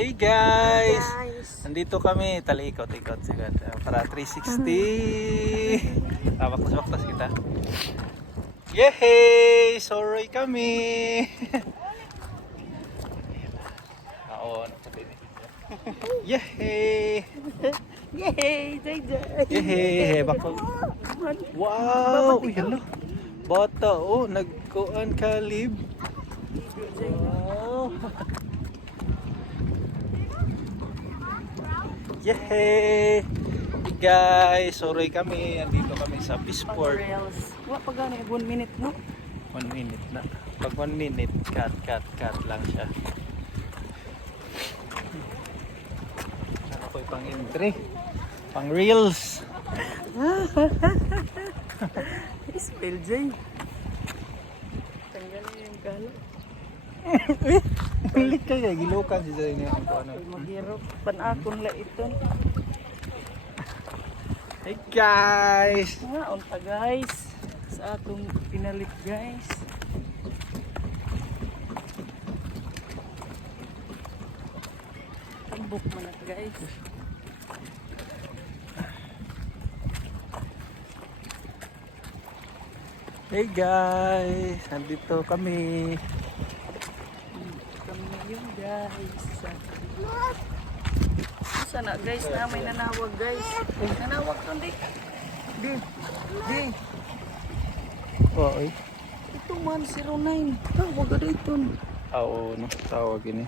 Hey guys! Guys. Nandito kami, tali-ikot-ikot sigad para 360. Baktas-baktas kita. Yehey! Sorry kami! Oo, nakapili. Yehey! Yay! Jay! Yehey! Bako. Wow! Uy, hala. Bata, oh, nagkuan kalib. Wow! Yehey! Guys, sorry kami. Andito kami sa Peaceport. Wa pa gani 1 minute no? 1 minute na. Pag 1 minute, cut lang siya. Ako'y pang entry. Pang reels. Spell Jay. Tanggalin yung galo. Ulit kaya, gilukan si Zay niya. Maghirap. Panakon la iton. Hey guys! Unta guys. Sa atong pinalit guys. Tambok man guys. Hey guys! Nandito kami. Kami yun guys. Sana guys na may nanawag guys. Nanawag to di. Di. Oh, ay. Ito man 09. Tawag ka dito. Oo, no. Tawag ini.